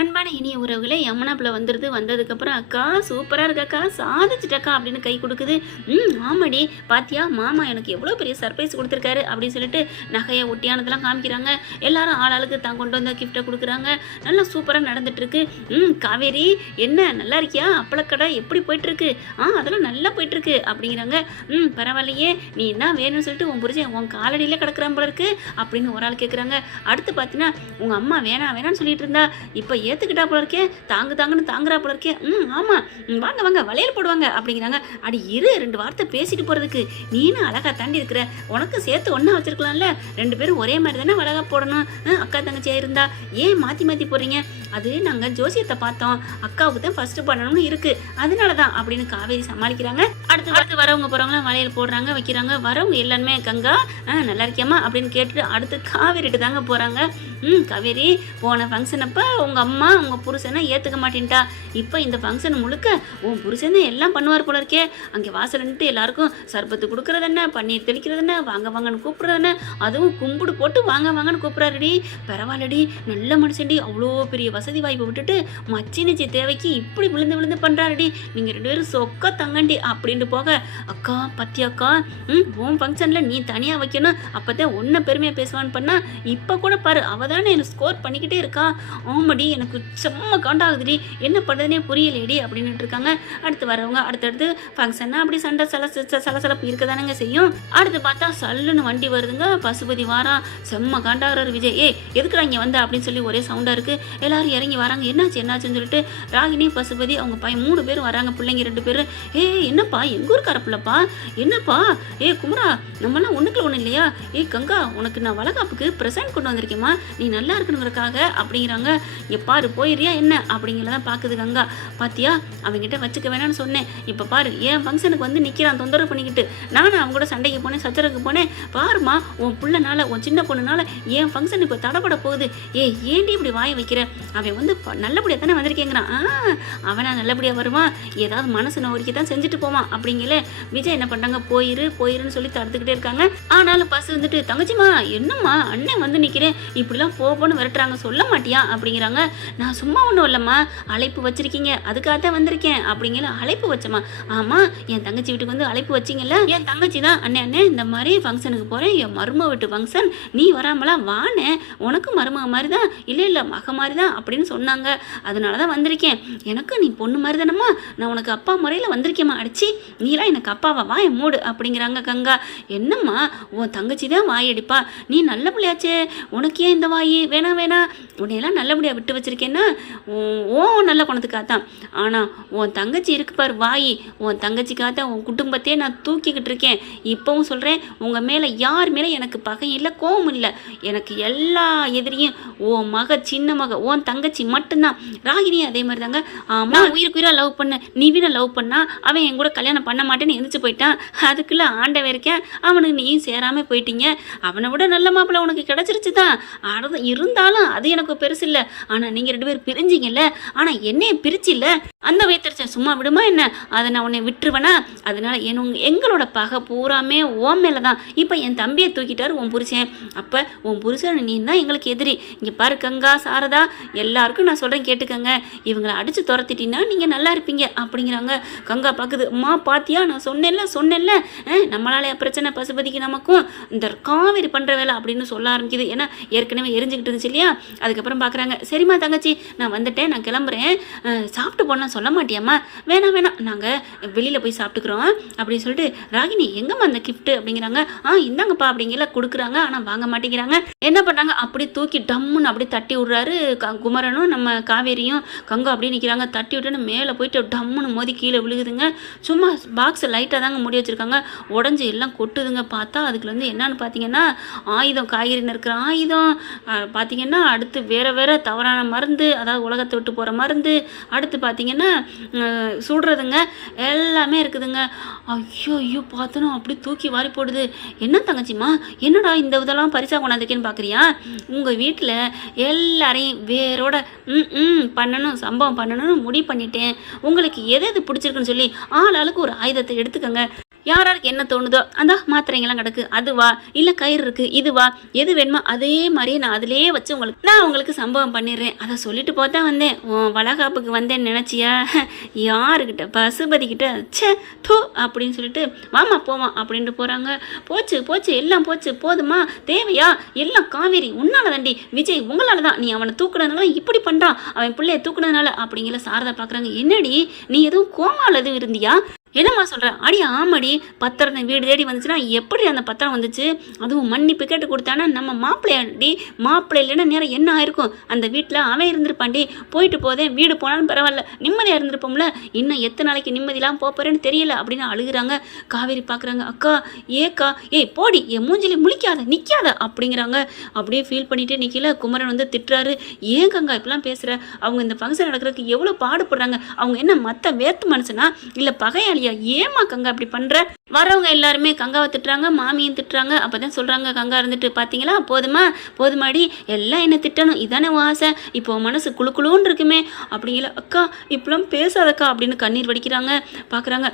அன்பான இனிய உறவுகளே யமுனாப்பில் வந்துடுது வந்ததுக்கப்புறம் அக்கா சூப்பராக இருக்கக்கா சாதிச்சிட்டக்கா அப்படின்னு கை கொடுக்குது. ம் ஆமாடி பாத்தியா மாமா எனக்கு எவ்வளோ பெரிய சர்ப்ரைஸ் கொடுத்துருக்காரு அப்படின்னு சொல்லிட்டு நகையை ஒட்டியானதெல்லாம் காமிக்கிறாங்க. எல்லாரும் ஆளாளுக்கு தான் கொண்டு வந்த கிஃப்ட்டை கொடுக்குறாங்க. நல்லா சூப்பராக நடந்துட்டுருக்கு. ம் காவேரி என்ன நல்லா இருக்கியா? அப்பளக்கடை எப்படி போயிட்டுருக்கு? ஆ அதெல்லாம் நல்லா போயிட்டுருக்கு அப்படிங்கிறாங்க. ம் பரவாயில்லையே நீ என்ன வேணும்னு சொல்லிட்டு உன் புரிஞ்சு உன் காலடியில் கிடக்குறான் போல இருக்கு அப்படின்னு ஒரு ஆள் கேட்குறாங்க அடுத்து பார்த்தீங்கன்னா உங்கள் அம்மா வேணாம் வேணாம்னு சொல்லிட்டு இருந்தா இப்போ ஏற்றுக்கிட்டா போல இருக்கே தாங்கு தாங்குன்னு தாங்குறா போல இருக்கே. ம் ஆமாம் ம், வாங்க வாங்க வளையல் போடுவாங்க அப்படிங்கிறாங்க. அடி இரு ரெண்டு வார்த்தை பேசிட்டு போகிறதுக்கு நீனும் அழகா தாண்டி இருக்கிற உனக்கு சேர்த்து ஒன்றா வச்சிருக்கலாம்ல. ரெண்டு பேரும் ஒரே மாதிரி தானே அழகாக போடணும். ஆ, அக்கா தங்கச்சியாக இருந்தா. ஏன் மாற்றி மாற்றி போடுறீங்க? அது நாங்கள் ஜோசியத்தை பார்த்தோம். அக்காவுக்கு தான் ஃபஸ்ட்டு பண்ணணும்னு இருக்குது அதனால தான் அப்படின்னு காவேரி சமாளிக்கிறாங்க. அடுத்து அடுத்து வரவங்க போகிறவங்களாம் வளையல் போடுறாங்க வைக்கிறாங்க. வரவங்க எல்லாருமே கங்கா ஆ நல்லா இருக்கியாம்மா அப்படின்னு கேட்டுட்டு அடுத்து காவேரிட்டு தாங்க போகிறாங்க ம் காவேரி போன ஃபங்க்ஷன் அப்போ உங்கள் அம்மா உங்கள் புருஷனை ஏற்றுக்க மாட்டேன்ட்டா. இப்போ இந்த ஃபங்க்ஷன் முழுக்க உன் புருஷன் எல்லாம் பண்ணுவார் போல இருக்கே. அங்கே வாசல் எல்லாருக்கும் சர்பத்து கொடுக்குறது என்ன பன்னீர் தெளிக்கிறது என்ன வாங்க வாங்கன்னு கூப்பிட்றது என்ன? அதுவும் கும்பிடு போட்டு வாங்க வாங்கன்னு கூப்பிட்றாருடி. பரவாயில்லடி நல்ல மனுஷன்டி. அவ்வளோ பெரிய வசதி வாய்ப்பு விட்டுட்டு மச்சி நிச்சி தேவைக்கு இப்படி விழுந்து விழுந்து பண்ணுறாருடி நீங்கள் ரெண்டு பேரும் சொக்க தங்கண்டி அப்படின்ட்டு போக அக்கா பத்தி அக்கா ம் உன் ஃபங்க்ஷனில் நீ தனியாக வைக்கணும். அப்போ தான் ஒன்றை பெருமையாக பேசுவான்னு பண்ணால் இப்போ கூட பாரு அவ தானே எனக்கு ஸ்கோர் பண்ணிக்கிட்டே இருக்கா? ஆமாடி எனக்கு செம்ம காண்டாகுதுடி. என்ன பண்ணுறதுனே புரியலேடி அப்படின்னுட்டு இருக்காங்க. அடுத்து வரவங்க அடுத்தடுத்து ஃபங்க்ஷன்னா அப்படி சண்டை சல சல- சலசலப்பு இருக்க தானேங்க செய்யும். அடுத்து பார்த்தா சல்லுன்னு வண்டி வருதுங்க. பசுபதி வாரா செம்ம காண்டாகிறார் விஜய். ஏய் எதுக்குடா இங்கே வந்த? அப்படின்னு சொல்லி ஒரே சவுண்டாக இருக்குது எல்லாரும் இறங்கி வராங்க. என்னாச்சு என்னாச்சுன்னு சொல்லிட்டு ராகினி பசுபதி அவங்க பையன் மூணு பேரும் வராங்க. பிள்ளைங்க ரெண்டு பேரும் ஏய் என்னப்பா எங்கள் ஊருக்கார பிள்ளைப்பா? என்னப்பா? ஏய் குமரா நம்மலாம் ஒன்றுக்குள்ள ஒன்றும் இல்லையா? ஏ கங்கா உனக்கு நான் வளகாப்புக்கு ப்ரெசன்ட் கொண்டு வந்திருக்கேம்மா. நீ நல்லா இருக்கணுங்கிறக்காக அப்படிங்கிறாங்க இங்கே பாரு போயிடுறியா என்ன? அப்படிங்கிறதான் பார்க்குது கங்கா. பாத்தியா? அவங்ககிட்ட வச்சுக்க வேணாம்னு சொன்னேன். இப்போ பாரு என் ஃபங்க்ஷனுக்கு வந்து நிற்கிறான் தொந்தரவு பண்ணிக்கிட்டு. நானும் அவங்க கூட சண்டைக்கு போனேன் சச்சரவுக்கு போனேன். பாருமா உன் பிள்ளைனால உன் சின்ன பொண்ணுனால என் ஃபங்க்ஷன் இப்போ தடப்பட போகுது. ஏ ஏன்டி இப்படி வாய வைக்கிற? அவன் வந்து ப- நல்லபடியாக தானே வந்திருக்கேங்கிறான். ஆ அவனா நல்லபடியாக வருவான் ஏதாவது மனசு நோரிக்கி தான் செஞ்சுட்டு போவான். அப்படிங்கல விஜய் என்ன பண்ணுறாங்க போயிரு போயிருன்னு சொல்லி தடுத்துக்கிட்டே இருக்காங்க. ஆனாலும் பஸ் வந்துட்டு தங்கச்சிம்மா என்னம்மா? அண்ணன் வந்து நிற்கிறேன் இப்படிலாம் போ போன்னு விரட்டுறாங்க. சொல்ல மாட்டியா? அப்படிங்கிறாங்க. நான் சும்மா ஒன்றும் இல்லைம்மா. அழைப்பு வச்சிருக்கீங்க. அதுக்காக தான் வந்திருக்கேன். அப்படிங்கிற அழைப்பு வச்சம்மா. ஆமாம் என் தங்கச்சி வீட்டுக்கு வந்து அழைப்பு வச்சிங்கல்ல? என் தங்கச்சி தான். அண்ணே அண்ணே இந்த மாதிரி ஃபங்க்ஷனுக்கு போகிறேன் என் மருமக வீட்டு ஃபங்க்ஷன் நீ வராமலாம் வானே. உனக்கும் மருமக மாதிரி தான் இல்லை இல்லை மக மாதிரி தான் அப்படின்னு சொன்னாங்க. அதனால தான் வந்திருக்கேன். எனக்கு நீ பொண்ணு மாதிரி தானம்மா நான் உனக்கு அப்பா முறையில் வந்திருக்கேம்மா. அடிச்சு நீலாம் எனக்கு அப்பாவா? வாய மூடு. அப்படிங்கிறாங்க கங்கா. என்னம்மா? உன் தங்கச்சி தான் வாயடிப்பா. நீ நல்ல பிள்ளையாச்சே. உனக்கு ஏன் இந்த வாய் வேணாம் வேணாம் உன்னையெல்லாம் நல்லபடியாக விட்டு வச்சிருக்கேன்னா ஓ நல்ல குணத்துக்காக தான். ஆனால் உன் தங்கச்சி இருக்கு பாரு வாய். உன் தங்கச்சிக்காக தான் உன் குடும்பத்தையே நான் தூக்கிக்கிட்டு இருக்கேன். இப்போவும் சொல்கிறேன் உங்கள் மேலே யார் மேலே எனக்கு பகை இல்லை கோவம் இல்லை. எனக்கு எல்லா எதிரியும் உன் மக சின்ன மக உன் தங்கச்சி மட்டும்தான். ராகினி அதே மாதிரி தாங்க ஆமாம் உயிருக்கு உயிராக லவ் பண்ண. நிவினை லவ் பண்ணா அவன் என் கூட கல்யாணம் பண்ண மாட்டேன்னு எந்திரிச்சு போயிட்டான். அதுக்குள்ளே ஆண்டவன் இருக்கேன். அவனுக்கு நீயும் சேராமல் போயிட்டீங்க. அவனை விட நல்ல மாப்பிள்ளை உனக்கு கிடச்சிருச்சு தான் நடந்து இருந்தாலும் அது எனக்கு பெருசு இல்லை. ஆனால் நீங்கள் ரெண்டு பேரும் பிரிஞ்சிங்கல்ல. ஆனால் என்னையை பிரிச்சு இல்லை. அந்த வயிற்றுச்சேன் சும்மா விடுமா என்ன? அதை நான் உன்னை விட்டுருவேனா? அதனால என் எங்களோட பகை பூராமே ஓம் மேலே தான். இப்போ என் தம்பியை தூக்கிட்டாரு உன் புருஷன். அப்போ உன் புருஷன் நீ தான் எங்களுக்கு எதிரி. இங்கே பாரு கங்கா சாரதா எல்லாருக்கும் நான் சொல்கிறேன் கேட்டுக்கங்க. இவங்களை அடித்து துரத்திட்டீங்கன்னா நீங்கள் நல்லா இருப்பீங்க அப்படிங்கிறாங்க. கங்கா பார்க்குது அம்மா பாத்தியா? நான் சொன்னேன்ல சொன்னேன்ல. நம்மளால பிரச்சனை பசுபதிக்கு நமக்கும் இந்த காவேரி பண்ணுற வேலை அப்படின்னு சொல்ல ஆரம்பிக்குது. ஏன்னா ஏற்கனவே எரிஞ்சுக்கிட்டு இருந்துச்சு இல்லையா? அதுக்கப்புறம் பார்க்குறாங்க சரிம்மா தங்கச்சி நான் வந்துட்டேன் நான் கிளம்புறேன். சாப்பிட்டு போனால் சொல்ல மாட்டியாம்மா வேணாம் வேணாம். நாங்கள் வெளியில் போய் சாப்பிட்டுக்குறோம். அப்படின்னு சொல்லிட்டு ராகினி எங்கம்மா அந்த கிஃப்ட்டு அப்படிங்கிறாங்க. ஆ இந்தாங்கப்பா அப்படிங்கிற கொடுக்குறாங்க. ஆனால் வாங்க மாட்டேங்கிறாங்க. என்ன பண்ணுறாங்க அப்படி தூக்கி டம்முன்னு அப்படி தட்டி விட்றாரு க- குமரனும் நம்ம காவேரியும். கங்கா அப்படியே நிற்கிறாங்க தட்டி விட்டுன்னு மேலே போயிட்டு டம்முன்னு மோதி கீழே விழுகுதுங்க. சும்மா பாக்ஸ் லைட்டாக தாங்க முடி வச்சுருக்காங்க. உடஞ்சி எல்லாம் கொட்டுதுங்க பார்த்தா அதுக்குள்ள வந்து என்னன்னு பார்த்தீங்கன்னா ஆயுதம் காய்கறி நறுக்கிற ஆயுதம். பார்த்தீங்கன்னா அடுத்து வேறு வேறு தவறான மருந்து அதாவது உலகத்தை விட்டு போகிற மருந்து. அடுத்து பார்த்தீங்கன்னா அஹ், சுடுறதுங்க எல்லாமே இருக்குதுங்க. ஐயோ ஐயோ பார்த்தோன்னா அப்படி தூக்கி வாரி போடுது. என்ன தங்கச்சிம்மா? என்னடா இந்த இதெல்லாம் பரிசாக கொண்டாந்துக்கேன்னு பார்க்குறியா உங்கள் வீட்டில் எல்லாரையும் வேரோட ம் ம் பண்ணணும் சம்பவம் பண்ணணும்னு முடிவு பண்ணிட்டேன். உங்களுக்கு எது எது பிடிச்சிருக்குன்னு சொல்லி ஆள் ஆளுக்கு ஒரு ஆயுதத்தை எடுத்துக்கோங்க. யார் யாருக்கு என்ன தோணுதோ அந்த மாத்திரைங்கெல்லாம் கிடக்கு அதுவா இல்லை கயிறு இருக்கு இதுவா எது வேணுமோ அதே மாதிரியே நான் அதிலேயே வச்சு உங்களுக்கு நான் உங்களுக்கு சம்பவம் பண்ணிடுறேன். அதை சொல்லிட்டு போதான் வந்தேன். உன் வளகாப்புக்கு வந்தேன்னு நினச்சியா? யாருக்கிட்ட பசுபதி சே ச்சே தூ அப்படின்னு சொல்லிட்டு வாமா போவான் அப்படின்ட்டு போகிறாங்க போச்சு போச்சு எல்லாம் போச்சு போதுமா தேவையா? எல்லாம் காவேரி உன்னால தாண்டி விஜய் உங்களால தான். நீ அவனை தூக்குனதுனால இப்படி பண்ணுறான் அவன் பிள்ளைய தூக்குனதுனால அப்படிங்கிற சாரதா பார்க்குறாங்க என்னடி நீ எதுவும் கோமால எதுவும் இருந்தியா? என்னம்மா சொல்கிற அடி ஆமாடி. பத்திரம் வீடு தேடி வந்துச்சுன்னா எப்படி அந்த பத்திரம் வந்துச்சு? அதுவும் மன்னிப்பு கேட்டு கொடுத்தானா? நம்ம மாப்பிள்ளையாடி மாப்பிள்ளை இல்லைன்னா நேரம் என்ன ஆயிருக்கும்? அந்த வீட்டில் அவன் இருந்திருப்பாண்டி போயிட்டு போதேன் வீடு போனாலும் பரவாயில்ல. நிம்மதியாக இருந்திருப்போம்ல. இன்னும் எத்தனை நாளைக்கு நிம்மதியெலாம் போகிறேன்னு தெரியல. அப்படின்னு அழுகுறாங்க. காவேரி பார்க்குறாங்க அக்கா ஏக்கா ஏய் போடி. என் மூஞ்சிலி முழிக்காத நிற்காத அப்படிங்கிறாங்க. அப்படியே ஃபீல் பண்ணிகிட்டே நிற்கல குமரன் வந்து திட்டுறாரு. ஏன் இப்பெல்லாம் பேசுகிற அவங்க இந்த ஃபங்க்ஷன் நடக்கிறதுக்கு எவ்வளோ பாடுபடுறாங்க? அவங்க என்ன மற்ற வேத்து மனுஷனா? இல்லை பகையாளியா ஏமா கங்கா அப்படி பண்ணுற வரவங்க எல்லாருமே கங்காவை திட்டுறாங்க மாமியும் திட்டுறாங்க. அப்போ தான் சொல்கிறாங்க கங்கா இருந்துட்டு பார்த்தீங்களா போதுமா? போதுமாடி? எல்லாம் என்னை திட்டணும். இதானே உன் ஆசை? இப்போ மனசு குளு குளுன்னு இருக்குமே. அப்படிங்கல அக்கா இப்பெல்லாம் பேசாதக்கா. அப்படின்னு கண்ணீர் வடிக்கிறாங்க. பார்க்குறாங்க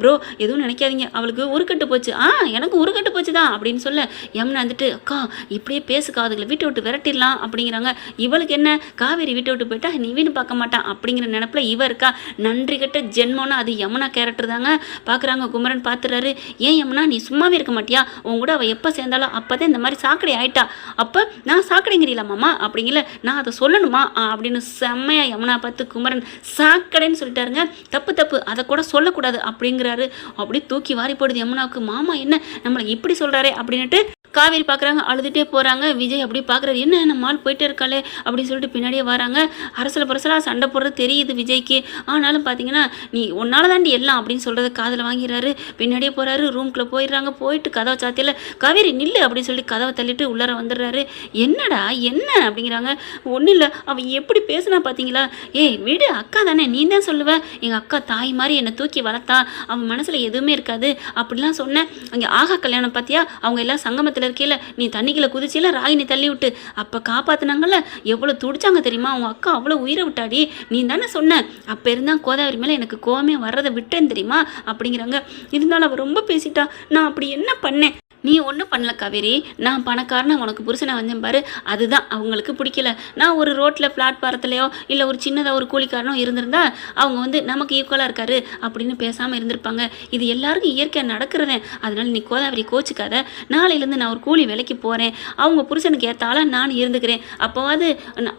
ப்ரோ எதுவும் நினைக்காதீங்க. அவளுக்கு உருக்கட்டு போச்சு. ஆ எனக்கு உருக்கட்டு போச்சு தான். அப்படின்னு சொல்ல யமுனா வந்துட்டு அக்கா இப்படியே பேசுக்கா. அதுகளை வீட்டை விட்டு விரட்டிடலாம். அப்படிங்கிறாங்க. இவளுக்கு என்ன? காவேரி வீட்டை விட்டு போயிட்டா நீ வீடு பார்க்க மாட்டான் அப்படிங்கிற நினப்பில் இவ இருக்கா. நன்றி கட்ட ஜென்மோன்னு அது யமுனா கேரக்டர் தாங்க. பார்க்குறாங்க குமரன் பார்த்து பார்த்துறாரு ஏன் யமுனா நீ சும்மாவே இருக்க மாட்டியா? உன் கூட அவள் எப்போ சேர்ந்தாலும் அப்போ தான் இந்த மாதிரி சாக்கடை ஆயிட்டா. அப்போ நான் சாக்கடைங்கிறீங்களா மாமா? அப்படிங்கல நான் அதை சொல்லணுமா? அப்படின்னு செம்மையா யமுனா பார்த்து குமரன் சாக்கடைன்னு சொல்லிட்டாருங்க. தப்பு தப்பு. அதை கூட சொல்லக்கூடாது அப்படிங்கிறாரு. அப்படி தூக்கி வாரி போடுது யமுனாவுக்கு. மாமா என்ன நம்மளை இப்படி சொல்கிறாரே அப்படின்னுட்டு காவேரி பார்க்குறாங்க அழுதுகிட்டே போகிறாங்க விஜய் அப்படியே பார்க்குறாரு என்ன நம்ம ஆள் போயிட்டே இருக்காளே அப்படின்னு சொல்லிட்டு பின்னாடியே வராங்க. அரசல பரசலாக சண்டை போடுறது தெரியுது விஜய்க்கு. ஆனாலும் பார்த்தீங்கன்னா நீ உன்னால தாண்டி எல்லாம் அப்படின்னு சொல்கிறத காதில் வாங்கிறாரு. பின்னாடியே போகிறாரு ரூம்குள்ளே போயிடுறாங்க. போயிட்டு கதவை சாத்தியில் காவேரி நில்லு அப்படின்னு சொல்லி கதவை தள்ளிட்டு உள்ளார வந்துடுறாரு. என்னடா என்ன? அப்படிங்கிறாங்க. ஒன்றும் இல்லை. அவன் எப்படி பேசுனா பார்த்தீங்களா ஏய் வீடு அக்கா தானே. நீ தான் சொல்லுவ. எங்கள் அக்கா தாய் மாதிரி என்னை தூக்கி வளர்த்தா. அவன் மனசில் எதுவுமே இருக்காது. அப்படிலாம் சொன்னேன். அங்கே ஆகா கல்யாணம் பார்த்தியா அவங்க எல்லாம் சங்கமத்தில் இருக்கையில நீ தண்ணிக்குள்ளே குதிச்சில ராகினி தள்ளி விட்டு அப்போ காப்பாத்துனாங்கல்ல? எவ்வளோ துடிச்சாங்க தெரியுமா? உன் அக்கா அவ்வளோ உயிரை விட்டாடி. நீ தானே சொன்ன. அப்போ இருந்தால் கோதாவரி மேலே எனக்கு கோவமே வர்றதை விட்டேன் தெரியுமா? அப்படிங்கிறாங்க. இருந்தாலும் அவள் ரொம்ப பேசிட்டா. நான் அப்படி என்ன பண்ணேன்? நீ ஒன்றும் பண்ணல காவேரி. நான் பணக்காரனை உனக்கு புருஷனை வந்தேன் பாரு. அதுதான் அவங்களுக்கு பிடிக்கல. நான் ஒரு ரோட்டில் பிளாட்பாரத்துலையோ இல்லை ஒரு சின்னதாக ஒரு கூலிக்காரனோ இருந்திருந்தா அவங்க வந்து நமக்கு ஈக்குவலாக இருக்காரு அப்படின்னு பேசாமல் இருந்திருப்பாங்க. இது எல்லாருக்கும் இயற்கையாக நடக்கிறதே. அதனால நீ கோதாவரி கோச்சிக்காத. நாளையிலேருந்து நான் ஒரு கூலி வேலைக்கு போகிறேன் அவங்க புருஷனுக்கு ஏற்றால நான் இருந்துக்கிறேன். அப்போவாது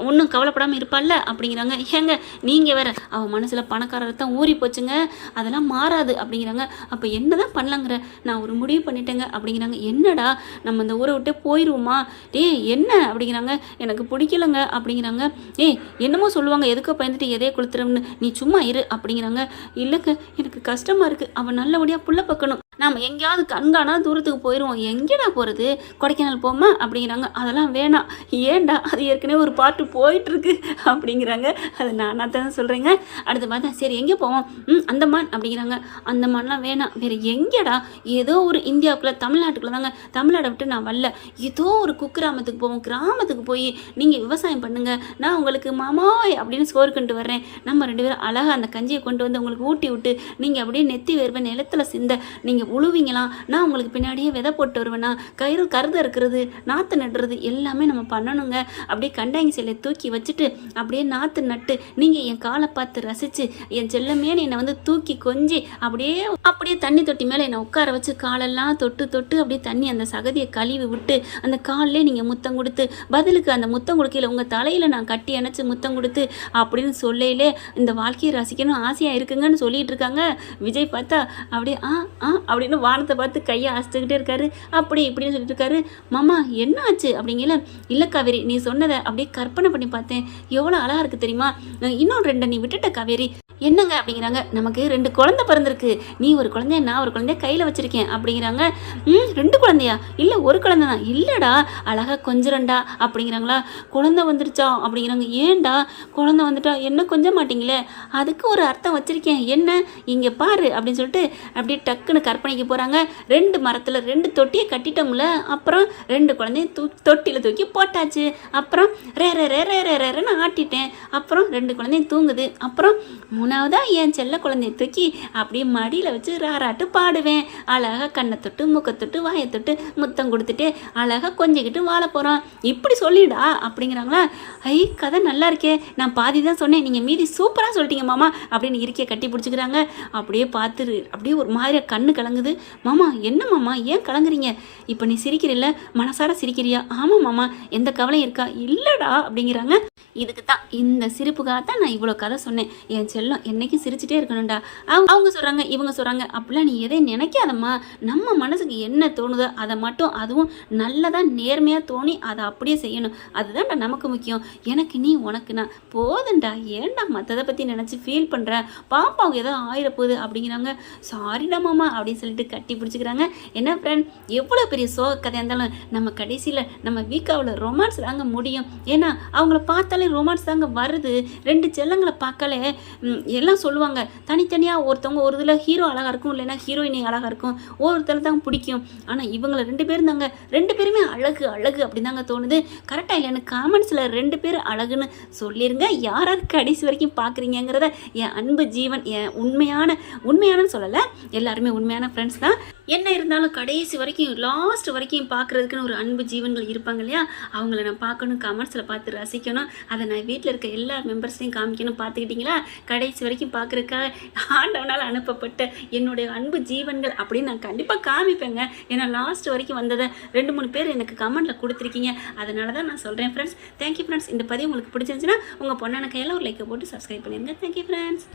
ஒன்றும் கவலைப்படாமல் இருப்பாள்ல? அப்படிங்கிறாங்க. ஏங்க நீங்கள் வேற அவன் மனசில் பணக்காரர் தான் ஊறி போச்சுங்க. அதெல்லாம் மாறாது அப்படிங்கிறாங்க. அப்போ என்ன தான் பண்ணலாங்கிற? நான் ஒரு முடிவு பண்ணிட்டேங்க அப்படிங்கிறாங்க. என்னடா நம்ம இந்த ஊரை விட்டு போயிடுவோமா டேய் என்ன? அப்படிங்கிறாங்க. எனக்கு பிடிக்கலங்க அப்படிங்கிறாங்க. ஏ என்னமோ சொல்லுவாங்க எதுக்கோ பயந்துட்டு எதையே கொளுத்துறோம்னு நீ சும்மா இரு அப்படிங்கிறாங்க. இல்லைங்க எனக்கு கஷ்டமாக இருக்குது அவன் நல்லபடியாக புள்ள பார்க்கணும். நாம் எங்கேயாவது கண்காணா தூரத்துக்கு போயிடுவோம் எங்கேடா போகிறது கொடைக்கானல் போமா? அப்படிங்கிறாங்க. அதெல்லாம் வேணாம். ஏன்டா? அது ஏற்கனவே ஒரு பாட்டு போயிட்டுருக்கு. அப்படிங்கிறாங்க. அது நானாக தான் சொல்கிறேங்க அடுத்து பார்த்தா சரி எங்கே போவோம்? ம் அந்தமான் அப்படிங்கிறாங்க. அந்தமான்லாம் வேணாம். வேறு எங்கேடா? ஏதோ ஒரு இந்தியாவுக்குள்ளே தமிழ்நாட்டுக்குள்ளே தாங்க. தமிழ்நாடை விட்டு நான் வரல. ஏதோ ஒரு குக்கிராமத்துக்கு போவோம். கிராமத்துக்கு போய் நீங்கள் விவசாயம் பண்ணுங்கள் நான் உங்களுக்கு மாமாய் அப்படின்னு சோறு கொண்டு வர்றேன். நம்ம ரெண்டு பேரும் அழகாக அந்த கஞ்சியை கொண்டு வந்து உங்களுக்கு ஊட்டி விட்டு நீங்கள் அப்படியே நெத்தி வேர்வை நிலத்துல சிந்த நீங்கள் உழுவீங்களாம் நான் உங்களுக்கு பின்னாடியே விதை போட்டு வருவேனா? கயிறு கருதை இருக்கிறது நாற்று நடுறது எல்லாமே நம்ம பண்ணணுங்க. அப்படியே கண்டாங்கி சிலையை தூக்கி வச்சுட்டு அப்படியே நாற்று நட்டு நீங்கள் என் காலை பார்த்து ரசித்து என் செல்லமே என்னை வந்து தூக்கி கொஞ்சி அப்படியே அப்படியே தண்ணி தொட்டி மேலே என்னை உட்கார வச்சு காலெல்லாம் தொட்டு தொட்டு அப்படியே தண்ணி அந்த சகதியை கழுவி விட்டு அந்த காலிலே நீங்கள் முத்தம் கொடுத்து பதிலுக்கு அந்த முத்தம் கொடுக்கையில் உங்கள் தலையில் நான் கட்டி அணைச்சி முத்தம் கொடுத்து அப்படின்னு சொல்லையிலே இந்த வாழ்க்கையை ரசிக்கணும் ஆசையாக இருக்குங்கன்னு சொல்லிட்டு இருக்காங்க. விஜய் பார்த்தா அப்படியே ஆ ஆ அப்படின்னு வானத்தை பார்த்து கையை அசைச்சுக்கிட்டே இருக்காரு. அப்படி இப்படின்னு சொல்லிட்டு இருக்காரு. மாமா என்ன ஆச்சு? அப்படிங்கல. இல்லை காவேரி நீ சொன்னதை அப்படியே கற்பனை பண்ணி பார்த்தேன். எவ்வளோ அழகா இருக்கு தெரியுமா? இன்னும் ரெண்டை நீ விட்டுட்ட காவேரி. என்னங்க அப்படிங்கிறாங்க? நமக்கு ரெண்டு குழந்தை பிறந்திருக்கு. நீ ஒரு குழந்தைய நான் ஒரு குழந்தைய கையில் வச்சுருக்கேன் அப்படிங்கிறாங்க. ம் ரெண்டு குழந்தையா? இல்லை ஒரு குழந்தை தான். இல்லைடா அழகாக கொஞ்சரண்டா அப்படிங்கிறாங்களா? குழந்தை வந்துருச்சா அப்படிங்கிறாங்க. ஏன்டா குழந்தை வந்துட்டா? என்ன கொஞ்ச மாட்டிங்களே? அதுக்கு ஒரு அர்த்தம் வச்சுருக்கேன். என்ன? இங்கே பாரு அப்படின்னு சொல்லிட்டு அப்படியே டக்குன்னு கற்பனைக்கு போகிறாங்க ரெண்டு மரத்தில் ரெண்டு தொட்டியை கட்டிட்டோம்ல அப்புறம் ரெண்டு குழந்தையும் தூ தொட்டியில் தூக்கி போட்டாச்சு. அப்புறம் ரே ரே ரே ரே ரே ரேன்னு ஆட்டிட்டேன். அப்புறம் ரெண்டு குழந்தையும் தூங்குது. அப்புறம் மூணு மூணாவதா என் செல்ல குழந்தைய தூக்கி அப்படியே மடியில் வச்சு ராராட்டு பாடுவேன். அழகாக கண்ணை தொட்டு மூக்கை தொட்டு வாயை தொட்டு முத்தம் கொடுத்துட்டு அழகாக கொஞ்சிக்கிட்டு வாழ போகிறோம் இப்படி சொல்லிடா அப்படிங்கிறாங்களா? ஐ கதை நல்லா இருக்கே. நான் பாதி தான் சொன்னேன். நீங்கள் மீதி சூப்பராக சொல்லிட்டீங்க மாமா அப்படின்னு இருக்கையை கட்டி பிடிச்சிக்கிறாங்க. அப்படியே பார்த்துரு அப்படியே ஒரு மாதிரியாக கண்ணு கலங்குது. மாமா என்ன மாமா? ஏன் கலங்குறீங்க? இப்போ நீ சிரிக்கிறீல்ல. மனசார சிரிக்கிறியா? ஆமாம் மாமா. எந்த கவலையும் இருக்கா? இல்லைடா அப்படிங்கிறாங்க. இதுக்கு தான் இந்த சிரிப்புக்காக தான் நான் இவ்வளோ கதை சொன்னேன். என் செல்லம் என்னைக்கும் சிரிச்சிட்டே இருக்கணும்டா. அவங்க அவங்க சொல்கிறாங்க இவங்க சொல்கிறாங்க அப்படிலாம் நீ எதை நினைக்காதம்மா. நம்ம மனசுக்கு என்ன தோணுதோ அதை மட்டும் அதுவும் நல்லதாக நேர்மையாக தோணி அதை அப்படியே செய்யணும். அதுதான்டா நமக்கு முக்கியம். எனக்கு நீ உனக்கு நான் ஏன்டா மற்றதை பற்றி நினச்சி ஃபீல் பண்ணுற பாப்பாவுக்கு ஏதோ ஆயிரப்போகுது அப்படிங்கிறாங்க. சாரிடா மாமா அப்படின்னு சொல்லிட்டு கட்டி பிடிச்சிக்கிறாங்க. என்ன ஃப்ரெண்ட் எவ்வளோ பெரிய சோக கதையாக இருந்தாலும் நம்ம கடைசியில் நம்ம வீக்காவில் ரொமான்ஸ் தாங்க முடியும். ஏன்னா அவங்கள பார்த்தாலே ரொமான்ஸ் தாங்க வருது. ரெண்டு செல்லங்களை பார்க்கலே எல்லாம் சொல்லுவாங்க. தனித்தனியாக ஒருத்தவங்க ஒரு இதில் ஹீரோ அழகாக இருக்கும் இல்லைன்னா ஹீரோயினி அழகாக இருக்கும். ஒருத்தர் தான் பிடிக்கும். ஆனால் இவங்கள ரெண்டு பேரும் தாங்க. ரெண்டு பேருமே அழகு அழகு அப்படி தாங்க தோணுது கரெக்டாக இல்லைன்னு காமெண்ட்ஸில் ரெண்டு பேர் அழகுன்னு சொல்லிடுங்க யார் யார் கடைசி வரைக்கும் பார்க்குறீங்கிறத என் அன்பு ஜீவன் என் உண்மையான உண்மையானன்னு சொல்லலை. எல்லாருமே உண்மையான ஃப்ரெண்ட்ஸ் தான். என்ன இருந்தாலும் கடைசி வரைக்கும் லாஸ்ட் வரைக்கும் பார்க்குறதுக்குன்னு ஒரு அன்பு ஜீவன்கள் இருப்பாங்க இல்லையா? அவங்கள நான் பார்க்கணும் கமெண்ட்ஸில் பார்த்து ரசிக்கணும். அதை நான் வீட்டில் இருக்க எல்லா மெம்பர்ஸையும் காமிக்கணும். பார்த்துக்கிட்டிங்களா? கடைசி வரைக்கும் பார்க்குறக்காக ஆண்டவனால் அனுப்பப்பட்ட என்னுடைய அன்பு ஜீவன்கள் அப்படின்னு நான் கண்டிப்பாக காமிப்பேங்க. ஏன்னா லாஸ்ட் வரைக்கும் வந்ததை ரெண்டு மூணு பேர் எனக்கு கமெண்ட்டில் கொடுத்துருக்கீங்க. அதனால தான் நான் சொல்கிறேன் ஃப்ரெண்ட்ஸ் தேங்க்யூ ஃப்ரெண்ட்ஸ் இந்த பதிவு உங்களுக்கு பிடிச்சிருந்துச்சுன்னா உங்கள் பொண்ணான கையில் ஒரு லைக்கை போட்டு சப்ஸ்கிரைப் பண்ணிடுங்க. Thank you friends